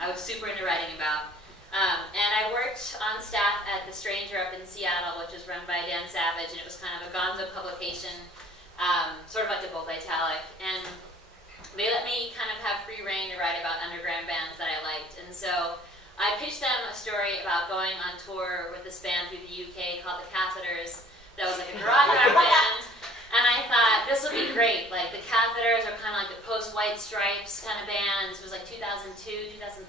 I was super into writing about. And I worked on staff at The Stranger up in Seattle, which is run by Dan Savage, and it was kind of a gonzo publication, sort of like the bold Italic. And they let me kind of have free reign to write about underground bands that I liked. And so I pitched them a story about going on tour with this band through the UK called the Catheters. That was like a garage rock band. And I thought, this will be great. Like, the Catheters are kind of like the post-White Stripes kind of band. This was like 2002, 2003,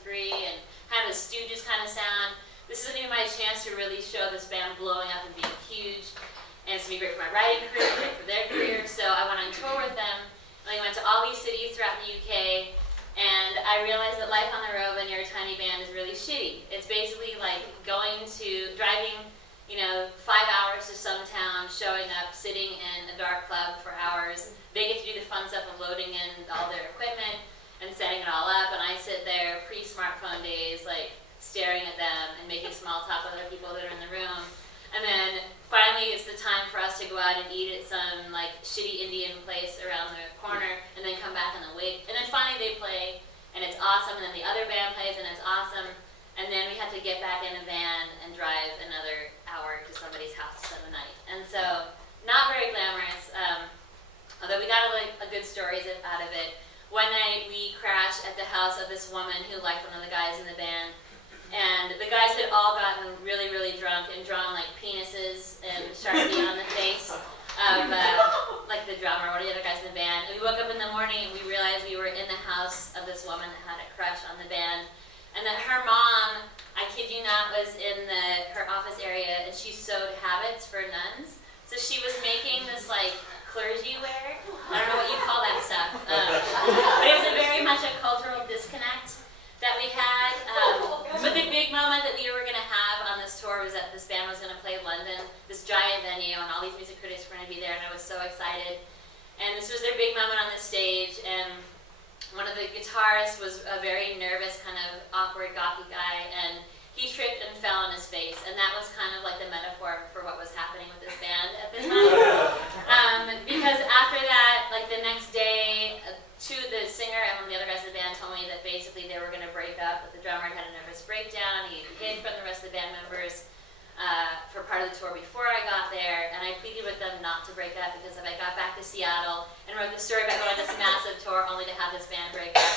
and kind of a Stooges kind of sound. This is going to be my chance to really show this band blowing up and being huge. And it's going to be great for my writing career, great for their career. So I went on tour with them. And we went to all these cities throughout the UK. And I realized that life on the road when you're a tiny band is really shitty. It's basically like driving, 5 hours to some town, showing up, sitting in a dark club for hours. They get to do the fun stuff of loading in all their equipment and setting it all up, and I sit there, pre-smartphone days, like, staring at them and making small talk with other people that are in the room. And then, finally, it's the time for us to go out and eat at some, like, shitty Indian place around the corner, and then come back and then wait. And then finally they play, and it's awesome, and then the other band plays, and it's awesome. And then we have to get back in a van and drive another hour to somebody's house to spend the night. And so, not very glamorous, although we got a good stories out of it. One night we crashed at the house of this woman who liked one of the guys in the band. And the guys had all gotten really, really drunk and drawn like penises and Sharpie on the face of like the drummer or one of the other guys in the band. And we woke up in the morning and we realized we were in the house of this woman that had a crush on the band. And that her mom, I kid you not, was in her office area and she sewed habits for nuns. So she was making this like clergy wear. I don't know what you call that stuff. But it was very much a cultural disconnect that we had. But the big moment that we were going to have on this tour was that this band was going to play London, this giant venue, and all these music critics were going to be there, and I was so excited. And this was their big moment on the stage, and one of the guitarists was a very nervous, kind of awkward, gothy guy, and he tripped and fell on his face, and that was kind of like the metaphor for what was happening with this band at the time. Because after that, like the next day, the singer and one of the other guys in the band told me that basically they were going to break up, that the drummer had a nervous breakdown, he hid from the rest of the band members for part of the tour before I got there, and I pleaded with them not to break up because if I got back to Seattle and wrote the story about going on this massive tour only to have this band break up,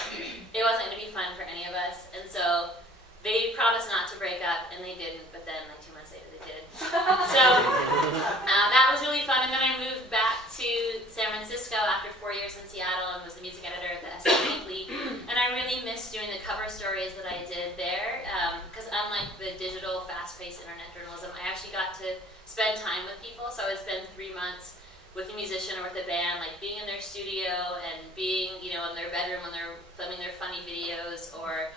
it wasn't going to be fun for any of us. And so they promised not to break up, and they didn't, but then like 2 months later they did. So that was really fun, and then I moved back to San Francisco after 4 years in Seattle and was the music editor at the SM Weekly, and I really missed doing the cover stories that I did there, because unlike the digital, fast-paced internet journalism, I actually got to spend time with people, so I would spend 3 months with a musician or with a band, like being in their studio and being, in their bedroom when they're filming their funny videos, or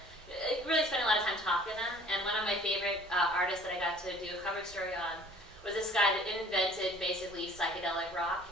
really spending a lot of time talking to them. And one of my favorite artists that I got to do a cover story on was this guy that invented basically psychedelic rock.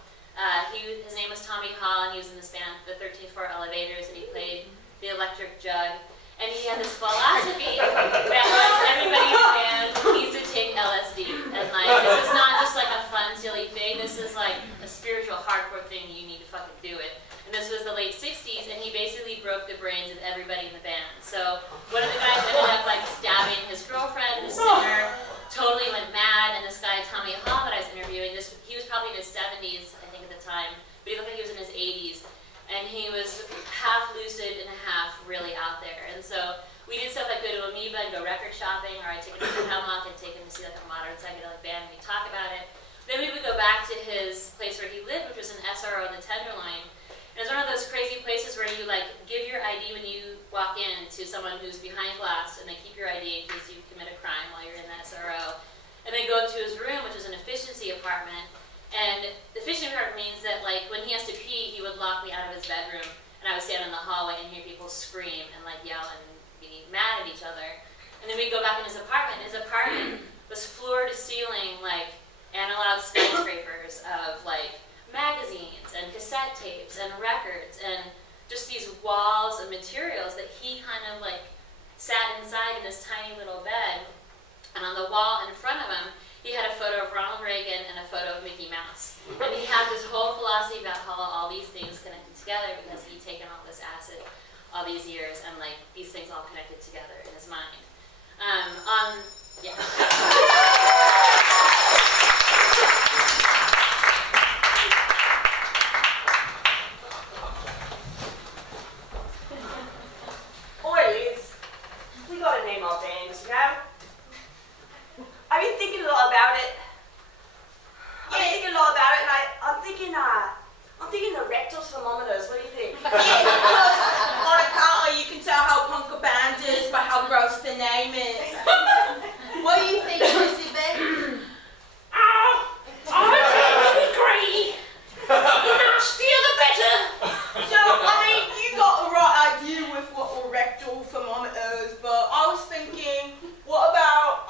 His name was Tommy Hall, and he was in this band, the 13th Floor Elevators, and he played the electric jug. And he had this philosophy that was everybody in the band needs to take LSD. And like, this is not just like a fun, silly thing. This is like a spiritual, hardcore thing. You need to fucking do it. And this was the late 60s, and he basically broke the brains of everybody in the band. So one of the guys ended up like stabbing his girlfriend, the singer, totally went mad, and this guy, Tommy Hall, that I was interviewing, he was probably in his 70s, I think at the time, but he looked like he was in his 80s. And he was half lucid and half really out there. And so we did stuff like go to Amoeba and go record shopping, or I'd take him to Hemlock and take him to see like a modern psychedelic band, and we'd talk about it. Then we would go back to his place where he lived, which was an SRO in the Tenderloin. And it's one of those crazy places where you like give your ID when you walk in to someone who's behind glass, and they keep your ID in case you commit a crime while you're in the SRO. And they go to his room, which is an efficiency apartment. And the efficiency apartment means that like when he has to pee, he would lock me out of his bedroom, and I would stand in the hallway and hear people scream and like yell and be mad at each other. And then we'd go back in his apartment. His apartment was floor to ceiling like analog skyscrapers of like magazines and cassette tapes and records and just these walls of materials that he kind of like sat inside in this tiny little bed. And on the wall in front of him, he had a photo of Ronald Reagan and a photo of Mickey Mouse. And he had this whole philosophy about how all these things connected together because he'd taken all this acid all these years, and like these things all connected together. thermometers. What do you think? Because on a counter you can tell how punk a band is by how gross the name is. What do you think, Elizabeth? I agree. The nastier the better. So, I mean, you got the right idea with what were rectal thermometers, but I was thinking, what about,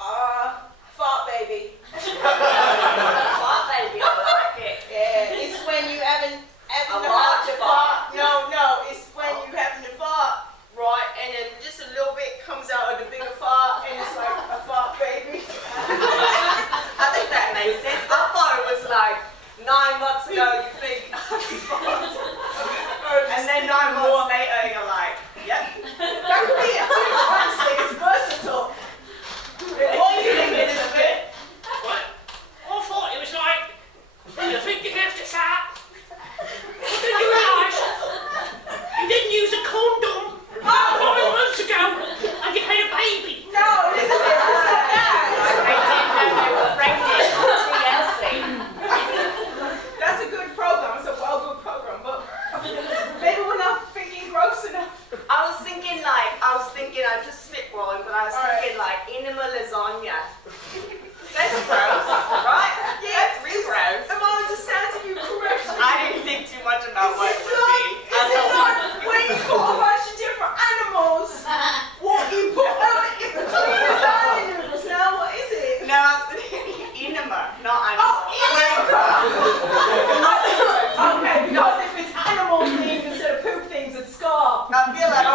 fart baby? Fart baby, I like it. Yeah, it's when you having A to large fart. No, it's when you having to fart, right, and then just a little bit comes out of the bigger fart, and it's like a fart baby. I think that makes sense. I thought it was like 9 months ago you think, and then 9 months later you're like, yep. That could be it too, honestly, it's versatile. What do you think, Elizabeth? What? I thought it was like, you think you have to fart? But then you realise you didn't use a condom 9 months ago and you had a baby. No, Elizabeth, it's not that. They didn't know they were pregnant on TLC. That's a good program, it's a well-good program, but maybe we're not thinking gross enough. I'm just spitballing, but I was thinking like enema lasagna. That's gross, right? Yeah, that's real gross. Am I understanding you correctly? I didn't think too much about what it would be. Is it like when you put a bunch of different animals, what you put in between the animals? Now what is it? No, I was thinking enema, not animal. Okay, because if it's animal things instead of poop things, it's scar. I feel like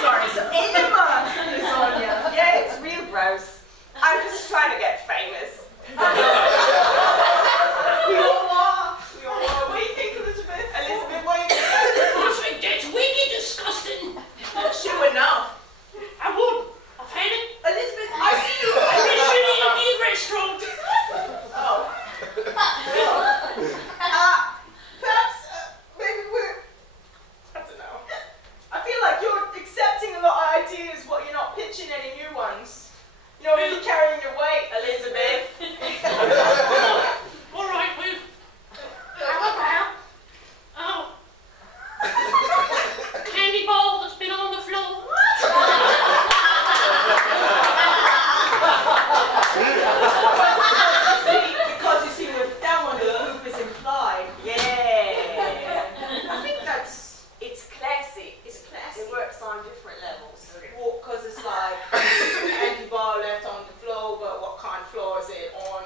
Sorry, so enema lasagna. yeah, it's real gross. I'm just trying to get famous. We all are. What do you think, Elizabeth? Elizabeth, what do you think? I think that's wicked disgusting. She would know. I would. I've had it. Elizabeth, I see you. I've been shooting in the restaurant. Oh. Perhaps, maybe we're, I don't know. I feel like you're accepting a lot of ideas, but you're not pitching any new ones. You're not really carrying your weight, Elizabeth. All right, well, how about, candy ball that's been on the floor. Because you see, with that one, the poop is implied. Yeah. I think It's classy. it's classy. It works on different levels. Well, because it's like candy bar left on the floor, but what kind of floor is it on?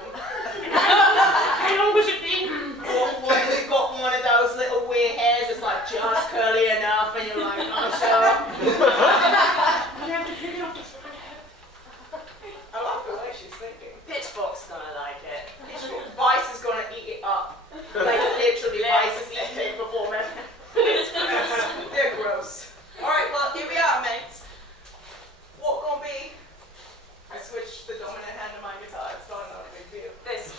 How long has it been? What has it got one of those little weird hairs that's like just curly enough, and you're like, not sure. You have to pick it up to find out. I like the way she's thinking. Pitchfork's gonna like it. Vice is gonna eat it up. Like literally, Vice is eating before me. They're gross. Alright, well, here we are, mates. What gonna be? I switched the dominant hand to my guitar, it's not a big deal. This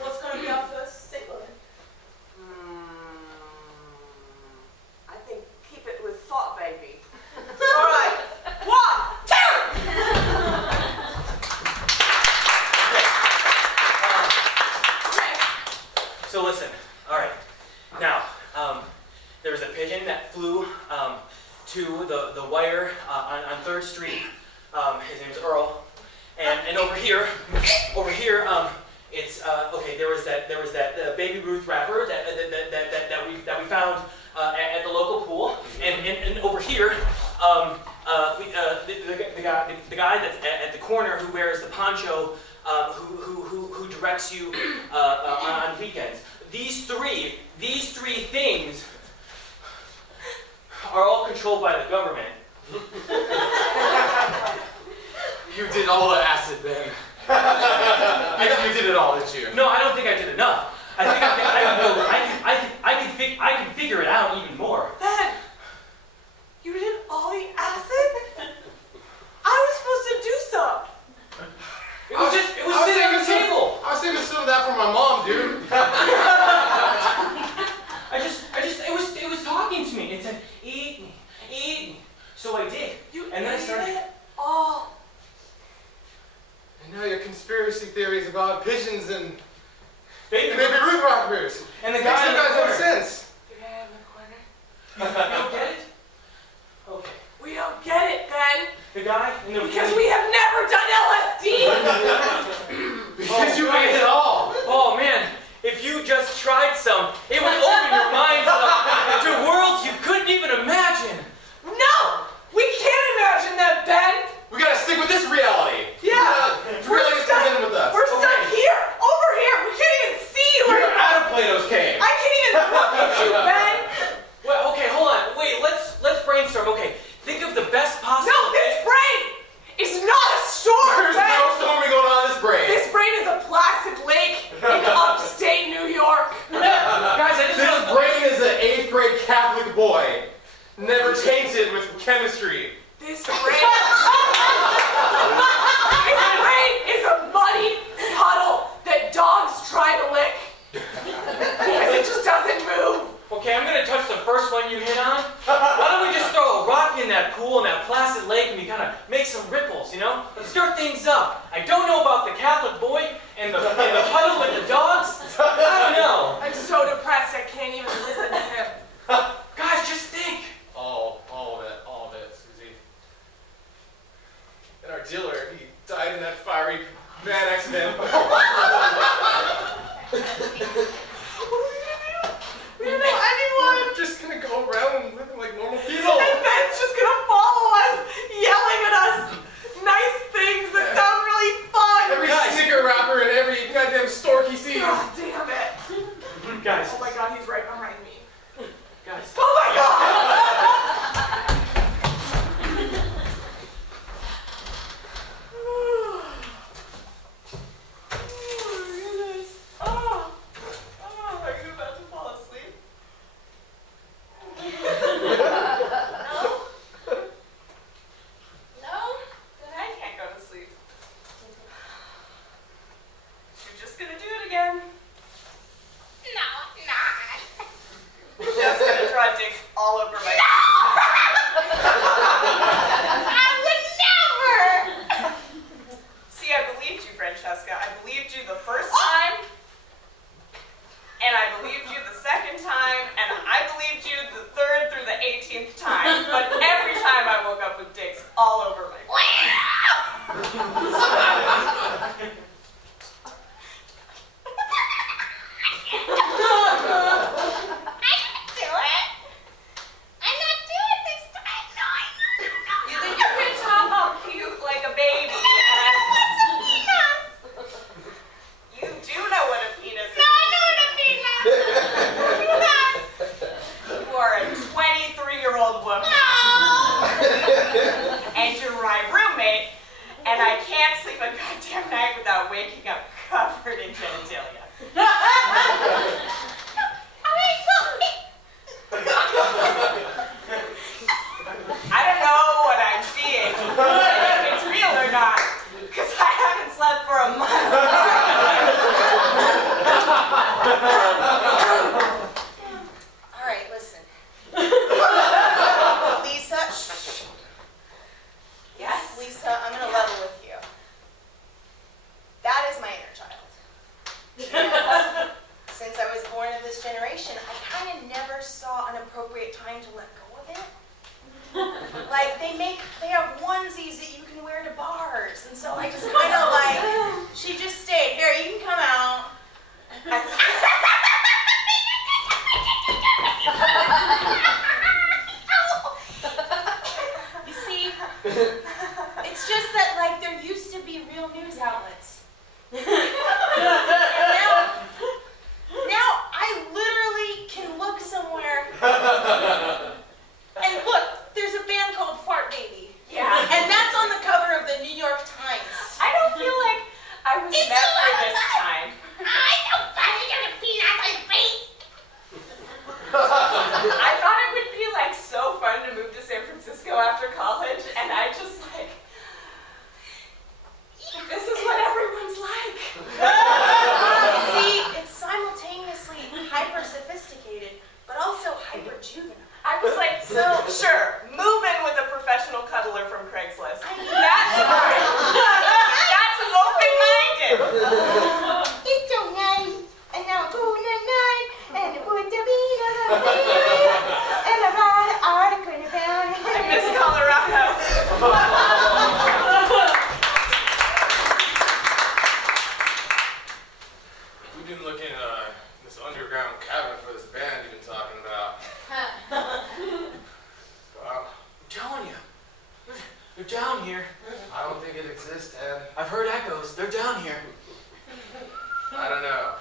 What's gonna be our first single? I think keep it with Fart Baby. Alright, 1, 2! So listen, all right. Now, there was a pigeon that flew to the wire on 3rd Street. His name's Earl, and over here, it's okay. There was that Baby Ruth wrapper that we found at the local pool, and over here, the guy that's at the corner who wears the poncho, who directs you on weekends. These three things are all controlled by the government. You did all the acid, Ben. You did it all, didn't you? No, I don't think I did enough. I can figure it out even more. Ben, you did all the acid? I was supposed to do some. It was sitting on the table. I was saving some of that for my mom, dude. It was talking to me. It said, eat me. So I did. And then I started. it all. And now your conspiracy theories about pigeons and Baby Ruth rockers. And the Makes guy you in the guys corner. have sense. The guy in the corner. You don't get it? Okay. We don't get it, Ben. The guy in the Because we have never done LSD. Because you ate it all. Oh man, if you just tried some, it would open your minds up to worlds you couldn't even imagine. No, we can't imagine that, Ben. We gotta stick with this reality. Yeah. Reality is presented with us. We're stuck here, over here. We can't even see you. You're out of Plato's cave. I can't even look at you, Ben. Well, okay, hold on. Wait, let's brainstorm. Okay, think of the best possible. No, this brain is not a storm, There's Ben. no storming going on in this brain. This brain is a placid lake in upstate New York. Guys, I just This brain is an 8th grade Catholic boy, never tainted with chemistry. This brain is a muddy puddle that dogs try to lick. Because it just doesn't move. Okay, I'm gonna touch the first one you hit on. Why don't we just throw a rock in that pool in that placid lake and we kind of make some ripples, you know? Let's stir things up. I don't know about the Catholic boy and the puddle with the dogs. I don't know. I'm so depressed I can't even listen to him. Guys, just think. All of it, Susie. And our dealer, he died in that fiery van accident. What are we gonna do? We don't know anyone. We're just gonna go around living like normal people. And Ben's just gonna follow us, yelling at us nice things that sound really fun. Every sticker wrapper and every goddamn stork he sees. God damn it. Guys. Oh my god, he's right behind me. Guys. Oh my god! They have onesies that you can wear to bars, and so I just kind of like, she just stayed. Here, you can come out. You see, it's just that like there used to be real news outlets. Now I literally can look somewhere and look, there's a band called Fart Baby. Yeah. And that's on the cover of the New York Times. I don't feel like I was meant for this time. I don't find it a peanut on your face. I thought it would be like so fun to move to San Francisco after college, and I just like, this is what everyone's like. See, it's simultaneously hyper sophisticated, but also hyper juvenile. I was like, so sure, move in with a professional cuddler from Craigslist. I know. That's fine. That's open-minded. It's so nice, and now I'm going at night, and They're down here. I don't think it exists, Ted. I've heard echoes. They're down here. I don't know.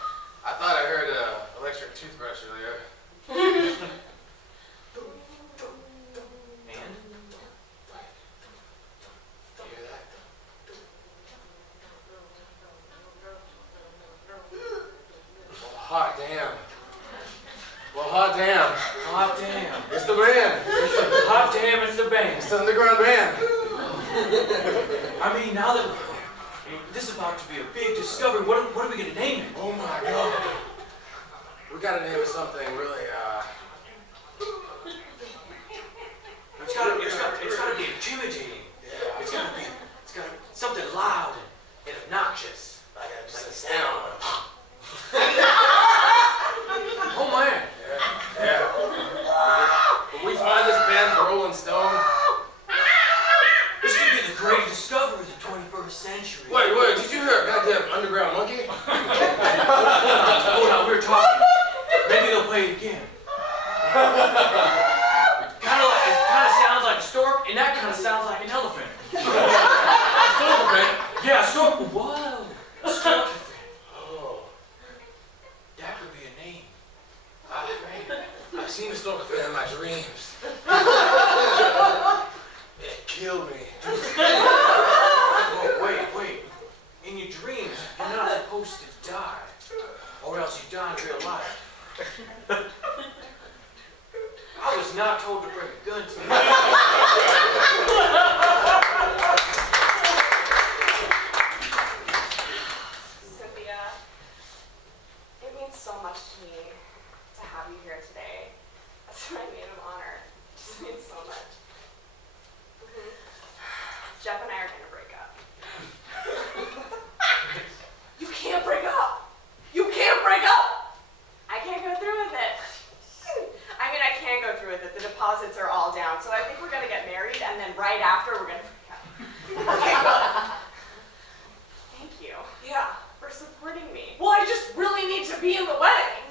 I thought I heard an electric toothbrush earlier. And? You hear that? Well, hot damn. Well, hot damn. Hot damn. It's the band. Hot damn, it's the band. It's the underground band. I mean, now that this is about to be a big discovery, what are we going to name it? Oh my god. We gotta name it something really, It's gotta be intimidating. yeah. It's gotta be something loud and obnoxious. Like a sound. Oh man. Yeah. When we find this band for Rolling Stone. This could be the great discovery of the 21st century. Wait, did you hear a goddamn underground monkey? Hold on, we were talking. Maybe they'll play it again. It kind of sounds like a stork, and that kind of sounds like an elephant. Stork. Yeah, a stork. Whoa. A stork. Oh. That could be a name. I've seen a stork in my dreams. It killed me. Oh, wait. In your dreams, you're not supposed to die. Or else you die in real life. I was not told to bring a gun to me. Cynthia, it means so much to me to have you here today. That's my maid of honor. It just means so much. Jeff and I are gonna break up. You can't break up! You can't break up! I can't go through with it. I mean, I can go through with it. The deposits are all down, so I think we're gonna get married, and then right after, we're gonna break up. Thank you. Yeah. For supporting me. Well, I just really need to be in the wedding.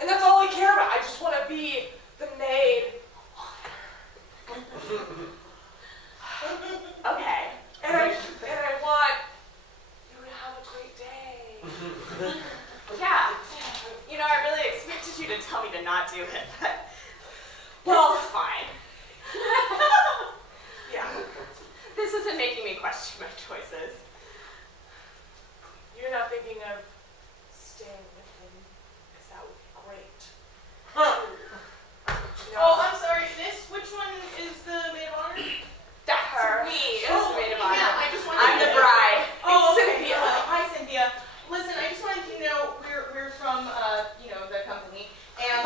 And that's all I care about. I just want to be the maid. Okay. And I want you to have a great day. Yeah. You know, I really expected you to tell me to not do it, but well, this is fine. Yeah. This isn't making me question my choices. You're not thinking of staying with him, because that would be great. Oh, I'm sorry, miss. Which one is the maid of honor? That's her. Me is the maid of honor. Yeah, I just wanted I'm to the bride. Oh, It's okay. Cynthia. Hi, Cynthia. Listen, I just wanted you to know we're from the company, and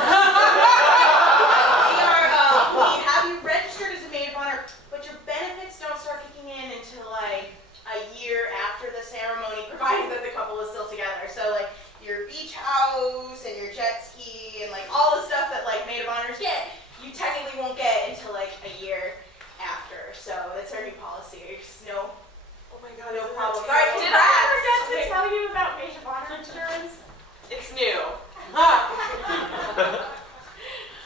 we have you registered as a maid of honor, but your benefits don't start kicking in until like a year after the ceremony, provided that the couple is still together. So like your beach house and your jet ski and like all the stuff that like maid of honors get, you technically won't get until like a year after. So that's our new policy. There's no. Oh my God, No isn't problem. that Sorry, terrible? did I forget to tell you about maid of honor insurance? It's new.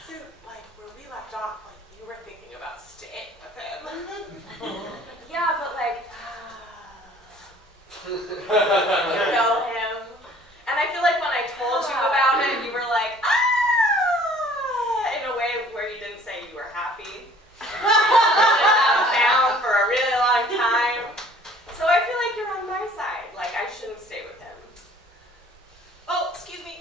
So, like, where we left off, like, you were thinking about staying with him. Yeah, but like, you know him. And I feel like when I told you about it, you were like, in a way where you didn't say you were happy. Down for a really long time. So I feel like you're on my side. Like, I shouldn't stay with him. Oh, excuse me.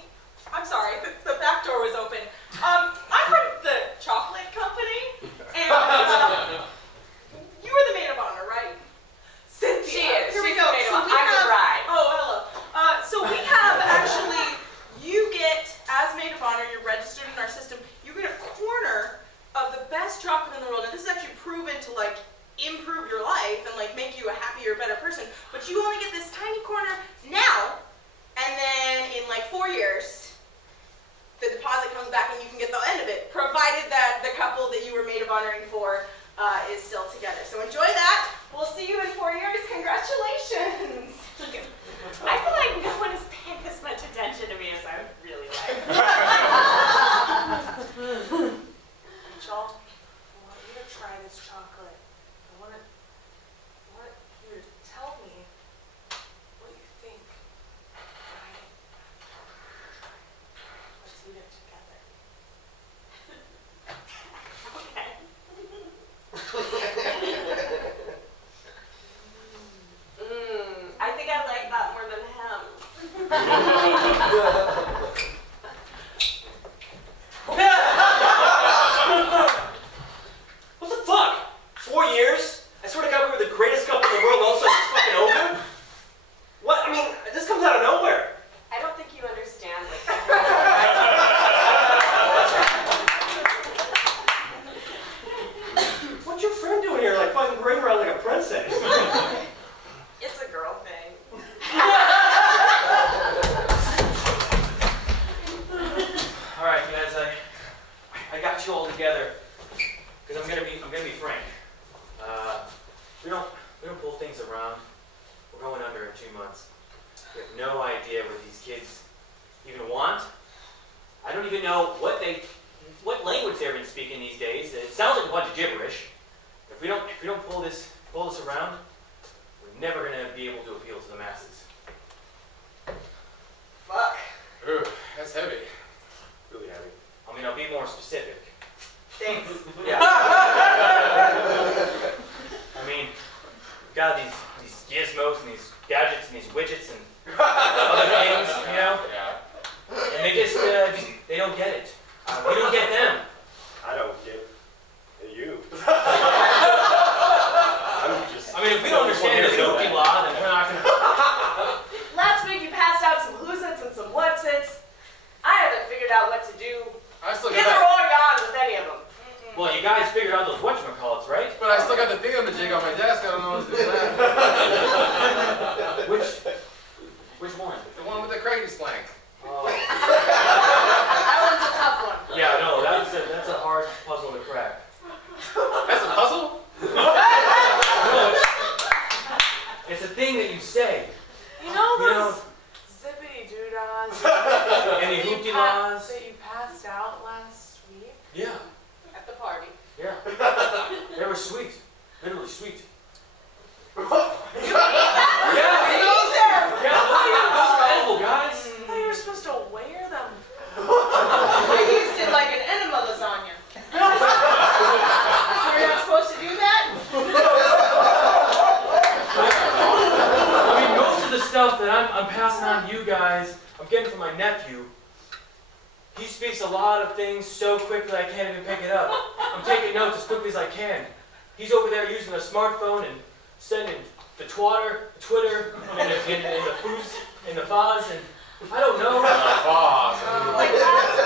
I'm sorry. The back door was open. I'm from the chocolate company. And you were the maid of honor, right? Cynthia. She is. Here we She's go. the maid of So honor. we I'm the have- bride. Oh, hello. So we have actually, you get, as maid of honor, you're registered in our system, you get a corner of the best chocolate in the world. And this is actually proven to like improve your life and like make you a happier, better person. But you only get this tiny corner now, and then in like 4 years, the deposit comes back and you can get the end of it, provided that the couple that you were maid of honoring for is still together. So enjoy that. We'll see you in 4 years. Congratulations. I feel like no one is paying this much attention to me as I would really like. Joel, I want you to try this chocolate. I want to around. We're going under in 2 months. We have no idea what these kids even want. I don't even know what language they're even speaking these days. It sounds like a bunch of gibberish. If we don't pull this around, we're never gonna be able to appeal to the masses. Fuck. Ooh, that's heavy. Really heavy. I mean, I'll be more specific. Thanks. Yeah. I mean, we've got these gizmos and these gadgets and these widgets and other things, you know? Yeah. And they just they don't get it. We don't get them. I don't get you. I mean, if we don't understand this Loki law, then we're not gonna... Last week you passed out some who's-its and some what's-its. I haven't figured out what to do. I still got Either that. or God with any of them. Well, you guys figured out those whatchamacallits, right? But I still got the thingamajig on my desk. I don't know what to do with that. Which one? The one with the crazy slang. Oh. That one's a tough one. Yeah, no, that's a hard puzzle to crack. That's a puzzle? No, it's a thing that you say. You know those zippity doodahs And the hoopty laws. that you passed out last week? Yeah, At the party. yeah. They were sweet. Literally sweet. Yeah. Yeah, those are edible, guys. I thought you were supposed to wear them. I used it like an enema lasagna. You're not supposed to do that? I mean, most of the stuff that I'm passing on to you guys, I'm getting from my nephew. He speaks a lot of things so quickly I can't even pick it up. I'm taking notes as quickly as I can. He's over there using a smartphone and sending the Twitter, and the foos, and the faz, and I don't know. Boss. Like last